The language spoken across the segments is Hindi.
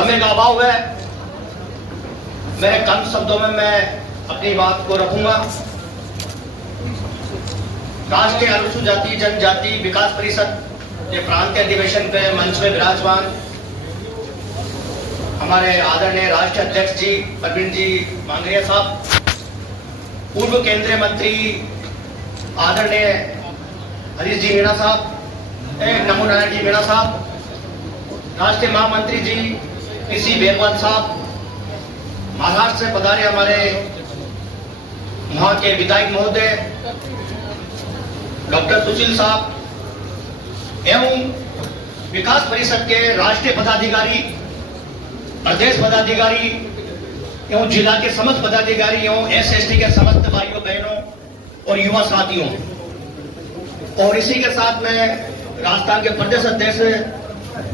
समय का अभाव है, मेरे कम शब्दों में मैं अपनी बात को रखूंगा। राष्ट्रीय अनुसूचित जाति जनजाति विकास परिषद के प्रांतीय अधिवेशन पे मंच में विराजमान हमारे आदरणीय राष्ट्रीय अध्यक्ष जी प्रवीण जी मांगरिया साहब, पूर्व केंद्रीय मंत्री आदरणीय हरीश जी मीणा साहब, नमो नारायण जी मीणा साहब, राष्ट्रीय महामंत्री जी पीसी बेरवाल साहब, महाराष्ट्र से पधारे हमारे वहां के विधायक महोदय डॉक्टर सुशील साहब एवं विकास परिषद के राष्ट्रीय पदाधिकारी, प्रदेश पदाधिकारी एवं जिला के समस्त पदाधिकारी एवं एसएसटी के समस्त भाइयों बहनों और युवा साथियों, और इसी के साथ में राजस्थान के प्रदेश अध्यक्ष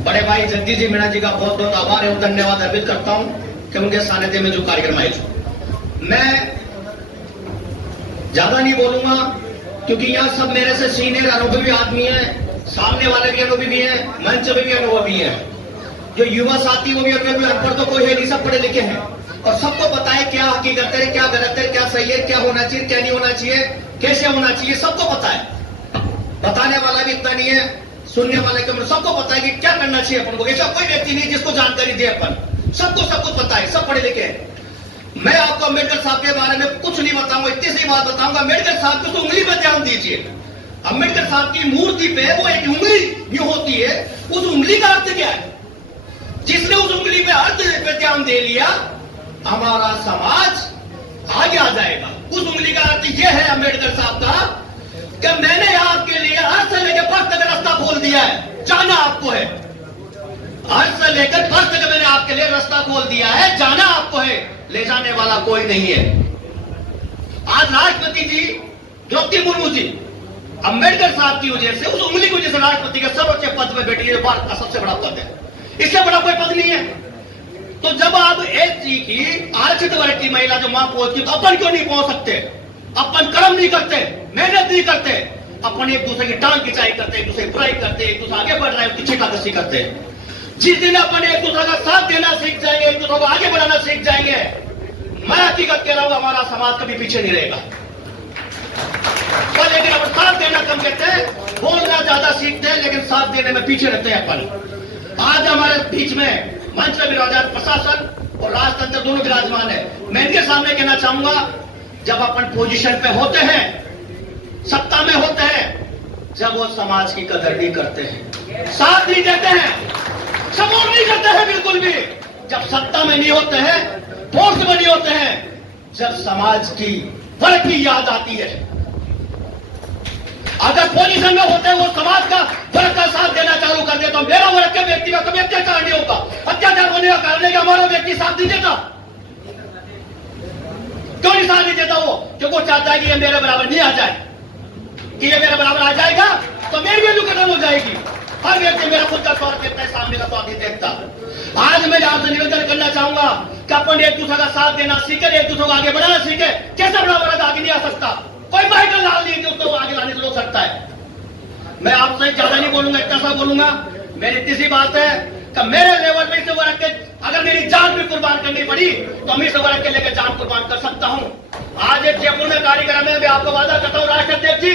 बड़े भाई जगदीश जी मीणा जी का बहुत बहुत आभार एवं धन्यवाद अर्पित करता हूं कि उनके सानिध्य में जो कार्यक्रम आयोजित। मैं ज्यादा नहीं बोलूंगा क्योंकि यहाँ सब मेरे से सीनियर अनुभवी आदमी हैं, सामने वाले भी अनुभवी हैं, मंच में भी अनुभवी हैं, जो युवा साथी वो भी अनपढ़ तो कोई है नहीं, सब पढ़े लिखे हैं और सबको पता है क्या हकीकत है, क्या गलत है, क्या सही है, क्या होना चाहिए, क्या नहीं होना चाहिए, कैसे होना चाहिए, सबको पता है। बताने वाला भी इतना नहीं है, सुनने वाले को सबको पता है कि क्या करना चाहिए अपन को। ऐसा कोई व्यक्ति नहीं जिसको जानकारी दे अपन, सबको सब कुछ पता है, सब पढ़े लिखे हैं। मैं आपको अम्बेडकर साहब के बारे में कुछ नहीं बताऊंगा, इतनी सी बात बताऊंगा, अम्बेडकर साहब की तो उंगली पर ध्यान दीजिए। अम्बेडकर साहब की मूर्ति पे वो एक उंगली जो होती है, उस उंगली का अर्थ क्या है? जिसने उस उंगली पे अर्थ पे ध्यान दे लिया, हमारा समाज आगे आ जाएगा। उस उंगली का अर्थ यह है अम्बेडकर साहब का कि मैंने आपके लिए अर्थ से लेकर पर्थ तक रास्ता खोल दिया है, जाना आपको है। अर्थ से लेकर पर्थ तक मैंने आपके लिए रास्ता खोल दिया है, जाना आपको है, ले जाने वाला कोई नहीं है। आज राष्ट्रपति जी द्रौपदी मुर्मू जी अम्बेडकर साहब की वजह से, उस उंगली की वजह से राष्ट्रपति के सर्वोच्च पद पर बैठी है, भारत का सबसे बड़ा पद है, इससे बड़ा कोई पद नहीं है। तो जब आप एससी की आरक्षित वर्ग की महिला जो वहां पहुंचती, तो अपन क्यों नहीं पहुंच सकते? अपन कर्म नहीं करते, मेहनत नहीं करते, अपन एक दूसरे की टांग खिंचाई करते, एक दूसरे की बुराई करते, एक दूसरे आगे बढ़ रहे हैं, उसकी छेकाकशी करते हैं। जिस दिन अपन एक दूसरे का साथ देना सीख जाएंगे, एक दूसरे को आगे बढ़ाना सीख जाएंगे, मैं हकीकत कह रहा हूं, हमारा समाज कभी पीछे नहीं रहेगा। तो लेकिन अपन साथ देना कम करते हैं, बोलना ज्यादा सीखते हैं, लेकिन साथ देने में पीछे रहते हैं अपन। आज हमारे बीच में मंच में विराजमान प्रशासन और राजतंत्र दोनों विराजमान है। मैं इनके सामने कहना चाहूंगा, जब अपन पोजीशन पे होते हैं, सत्ता में होते हैं, जब वो समाज की कदर नहीं करते हैं, साथ नहीं देते हैं, सपोर्ट नहीं करते हैं बिल्कुल भी। जब सत्ता में नहीं होते हैं, फोर्स में नहीं होते हैं, जब समाज की वर्ग की याद आती है, अगर पोजीशन में होते हैं, वो समाज का वर्ग का साथ देना चालू कर दे, तो मेरा वर्ग के व्यक्ति का कभी अत्याचार नहीं होगा। अत्याचार होने का कारण है कि हमारा व्यक्ति साथ नहीं देता। क्यों नहीं साथ नहीं देता? वो क्योंकि वो चाहता है कि ये मेरे बराबर नहीं आ जाए, कि ये मेरे बराबर आ जाएगा तो मेरी वैल्यू खत्म हो जाएगी। हर व्यक्ति मेरा खुद का स्वार्थ देखता है, सामने का स्वार्थ नहीं देखता। आज मैं आपसे निवेदन करना चाहूंगा कि अपन एक दूसरे का साथ देना सीखे, एक दूसरे को आगे बढ़ाना सीखे। कैसे बड़ा वर्ग आगे नहीं आ सकता? कोई माइकल लाल नहीं जो उसको आगे लाने से रोक सकता है। मैं आपसे ज्यादा नहीं बोलूंगा, इतना सा बोलूंगा। मेरी इतनी सी बात है कि मेरे लेवल में इस वर्ग के अगर मेरी जान भी कुर्बान करनी पड़ी तो मैं इस वर्ग के लेकर जान कुर्बान कर सकता हूं। आज एक जयपुर में कार्यक्रम है, मैं आपको वादा करता हूं राष्ट्रीय अध्यक्ष जी,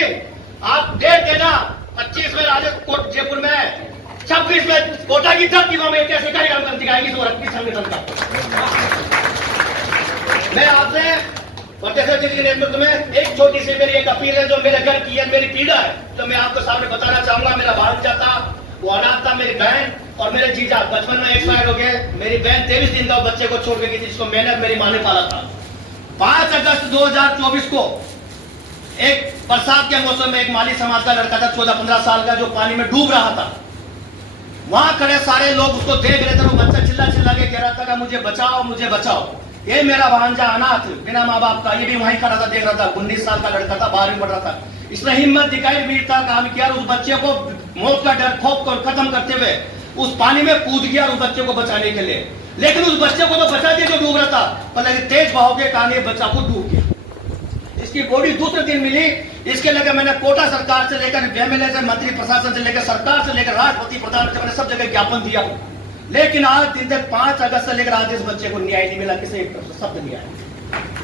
आप डेट देना 25 में राजस्थान जयपुर में, 26 में कोटा की जब में एक ऐसे कार्यक्रम कर दिखाएगी इस वर्ग की संगठन का। मैं आपसे प्रदेश के नेतृत्व में एक छोटी सी मेरी एक अपील है, जो मेरे घर की है, मेरी पीड़ा है, तो मैं आपको सामने बताना चाहूंगा। मेरा भांजा था, वो अनाथ था, मेरी बहन और मेरे जीजा बचपन में एक्सपायर हो गए। मेरी बहन 23 दिन का बच्चे को छोड़ के गई थी, जिसको मैंने मेरी माँ ने पाला था। 5 अगस्त 2024 को एक बरसात के मौसम में एक माली समाज का लड़का था, 14-15 साल का, जो पानी में डूब रहा था। वहां खड़े सारे लोग उसको देख रहे थे। वो बच्चा चिल्ला चिल्ला के कह रहा था, मुझे बचाओ, मुझे बचाओ। ये मेरा भांजा अनाथ बिना माँ बाप का, ये भी वहीं खड़ा था, देख रहा था। 19 साल का लड़का था, 12वीं पढ़ रहा था। इसने हिम्मत दिखाई, वीरता काम किया, उस बच्चे को मौत का डर खौफ को खत्म करते हुए उस पानी में कूद गया उस बच्चे को बचाने के लिए। लेकिन उस बच्चे को तो बचा दिया जो डूब रहा था, पर लेकिन तेज बहाव के कारण ये बच्चा खुद डूब गया। इसकी बॉडी दूसरे दिन मिली। इसके लेकर मैंने कोटा सरकार से लेकर एमएलए से, मंत्री प्रशासन से लेकर, सरकार से लेकर राष्ट्रपति, प्रधानमंत्री, मैंने सब जगह ज्ञापन दिया। लेकिन आज दिन तक 5 अगस्त से लेकर आज इस बच्चे को न्याय नहीं मिला, किसी एक शब्द नहीं आया।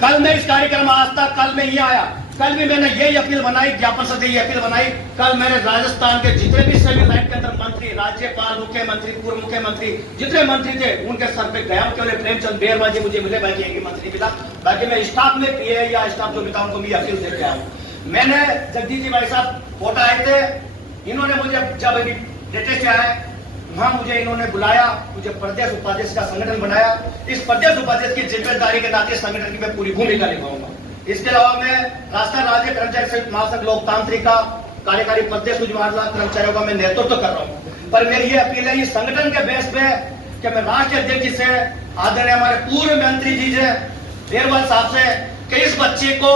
कल मैं इस कार्यक्रम आज तक कल मैं ये आया, कल भी मैंने यही अपील बनाई, ज्ञापन से यही अपील बनाई। कल मैंने राजस्थान के जितने भी सिविल लाइन के अंदर मंत्री, राज्यपाल, मुख्यमंत्री, पूर्व मुख्यमंत्री, जितने मंत्री थे उनके सर पे गया। केवल प्रेमचंद बेरवा जी मुझे मिले, बाकी एक ही मंत्री मिला। बाकी मैं स्टाफ में पीए या स्टाफ जो मिला उनको भी अपील देके आया हूँ। मैंने जगदीश जी भाई साहब कोटा आए थे, इन्होंने मुझे जब अभी लेटेस्ट आया वहां मुझे इन्होंने बुलाया, मुझे प्रदेश उपाध्यक्ष का संगठन बनाया। इस प्रदेश उपाध्यक्ष की जिम्मेदारी के नाते संगठन की मैं पूरी भूमिका निभाऊंगा। इसके अलावा मैं राष्ट्रीय राज्य कर्मचारी संयुक्त महासंघ लोकतांत्रिक का कार्यकारी प्रदेश जवाहरलाल कर्मचारियों का मैं नेतृत्व कर रहा हूँ। पर मेरी ये अपील है इस संगठन के बेस पे कि मैं राष्ट्रीय अध्यक्ष जी से, आदरणीय हमारे पूर्व मंत्री जी से, बेरवाल साहब से, कि इस बच्चे को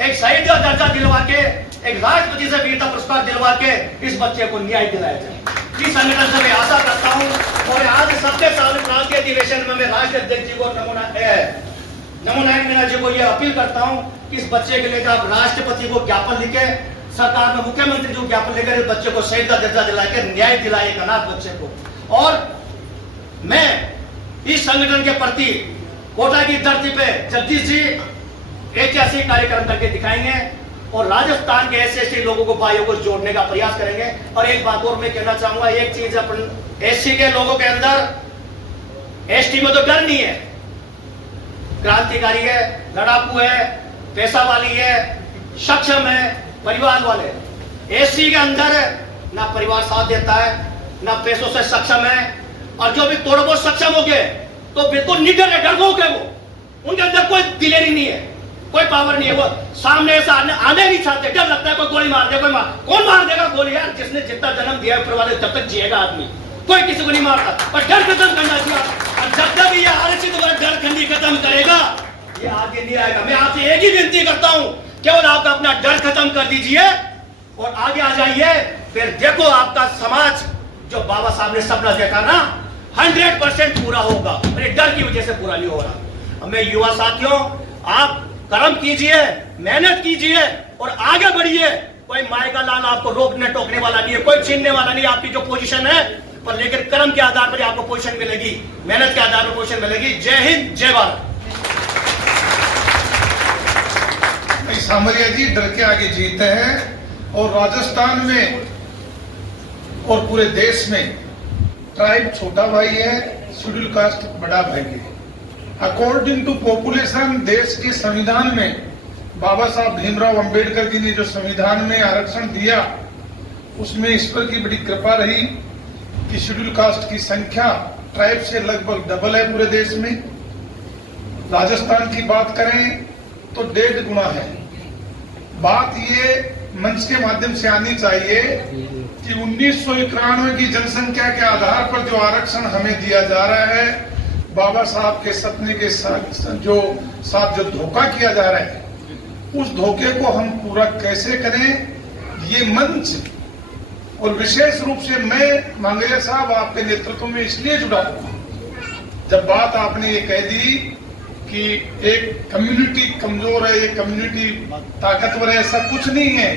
एक शहीद का दर्जा दिलवा के, एक राष्ट्रपति से वीरता पुरस्कार दिलवा के इस बच्चे को न्याय दिलाया जाए। इस संगठन से मैं आशा करता हूँ। और आज सबके सामने अधिवेशन में मैं राष्ट्रीय अध्यक्ष जी को नमोनारायण मीणा जी को यह अपील करता हूं कि इस बच्चे के लेकर आप राष्ट्रपति को ज्ञापन लिखे, सरकार में मुख्यमंत्री जी को ज्ञापन लेकर इस बच्चे को शहीद का दर्जा दिलाकर न्याय दिलाए, एक अनाथ बच्चे को। और मैं इस संगठन के प्रति कोटा की धरती पे जगदीश जी ऐतिहासिक कार्यक्रम करके दिखाएंगे और राजस्थान के एससी लोगों को, भाइयों को जोड़ने का प्रयास करेंगे। और एक बात और मैं कहना चाहूंगा, एक चीज अपन एससी के लोगों के अंदर, एसटी में तो डर नहीं है, क्रांतिकारी है, लड़ाकू है, पैसा वाली है, सक्षम है, परिवार वाले। एससी के अंदर ना परिवार साथ देता है, ना पैसों से सक्षम है, और जो भी थोड़ा बहुत सक्षम हो गए तो बिल्कुल निडर है, डरपोक है वो। उनके अंदर कोई दिलेरी नहीं है, कोई पावर नहीं है। वो सामने ऐसा आने नहीं चाहते, डर लगता है कोई गोली मार दे, कौन मार देगा गोली यार? जिसने जितना जन्म दिया है ऊपर वाले तब तक जिएगा आदमी, कोई किसी को नहीं मारता। पर डर खत्म करना चाहिए। जब तक ये आरक्षित डर खंडी खत्म करेगा ये आगे नहीं आएगा। मैं आपसे एक ही विनती करता हूं, केवल आप अपना डर खत्म कर दीजिए और आगे आ जाइए। फिर देखो आपका समाज जो बाबा साहब ने सपना देखा ना 100% पूरा होगा। मेरे डर की वजह से पूरा नहीं हो रहा। मैं युवा साथियों, आप कर्म कीजिए, मेहनत कीजिए और आगे बढ़िए। कोई माय का लाल आपको रोकने टोकने वाला नहीं है, कोई छीनने वाला नहीं। आपकी जो पोजीशन है पर लेकिन कर्म के आधार पर आपको पोजीशन मिलेगी, मेहनत के आधार पर पोजीशन मिलेगी। जय हिंद, जय भारत। सामरिया जी डर के आगे जीते हैं और राजस्थान में और पूरे देश में ट्राइब छोटा भाई है, शेड्यूल कास्ट बड़ा भाई है। अकॉर्डिंग टू पॉपुलेशन देश के संविधान में बाबा साहब भीमराव अंबेडकर जी ने जो संविधान में आरक्षण दिया उसमें ईश्वर की बड़ी कृपा रही कि शेड्यूल कास्ट की संख्या ट्राइब से लगभग डबल है पूरे देश में। राजस्थान की बात करें तो 1.5 गुना है। बात ये मंच के माध्यम से आनी चाहिए कि 1991 की जनसंख्या के आधार पर जो आरक्षण हमें दिया जा रहा है, बाबा साहब के सपने के साथ जो धोखा किया जा रहा है, उस धोखे को हम पूरा कैसे करें, ये मंच और विशेष रूप से मैं मांगरिया साहब आपके नेतृत्व में इसलिए जुड़ा हुआ। जब बात आपने ये कह दी कि एक कम्युनिटी कमजोर है, एक कम्युनिटी ताकतवर है, ऐसा कुछ नहीं है।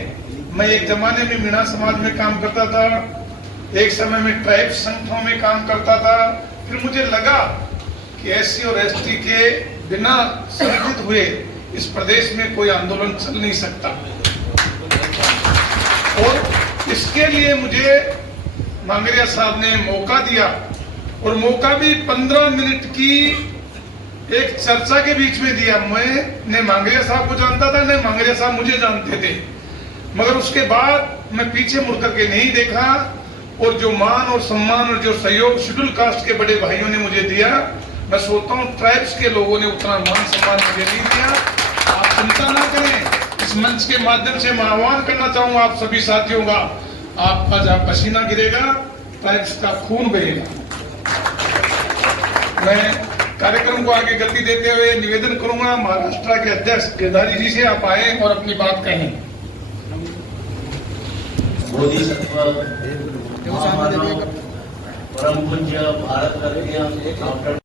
मैं एक जमाने में मीणा समाज में काम करता था, एक समय में ट्राइब संगठनों में काम करता था। फिर मुझे लगा कि एससी और एसटी के बिना संगठित हुए इस प्रदेश में कोई आंदोलन चल नहीं सकता। और इसके लिए मुझे मांगरिया साहब ने मौका दिया और मौका भी 15 मिनट की एक चर्चा के बीच में दिया। मैं न मांगरिया साहब को जानता था, न मांगरिया साहब मुझे जानते थे, मगर उसके बाद मैं पीछे मुड़ करके नहीं देखा। और जो मान और सम्मान और जो सहयोग शेड्यूल कास्ट के बड़े भाइयों ने मुझे दिया, मैं सोचता हूँ ट्राइब्स के लोगों ने उतना मान सम्मान मुझे नहीं दिया। आप चिंता ना करें, इस मंच के माध्यम से मैं आह्वान करना चाहूंगा आप सभी साथियों का, आपका जहाँ पसीना गिरेगा ट्राइब्स का खून बहेगा। मैं कार्यक्रम को आगे गति देते हुए निवेदन करूंगा महाराष्ट्र के अध्यक्ष गिरधारी जी से, आप आए और अपनी बात कहें। बोधिसत्व परम पूज्य भारत रत्न डॉक्टर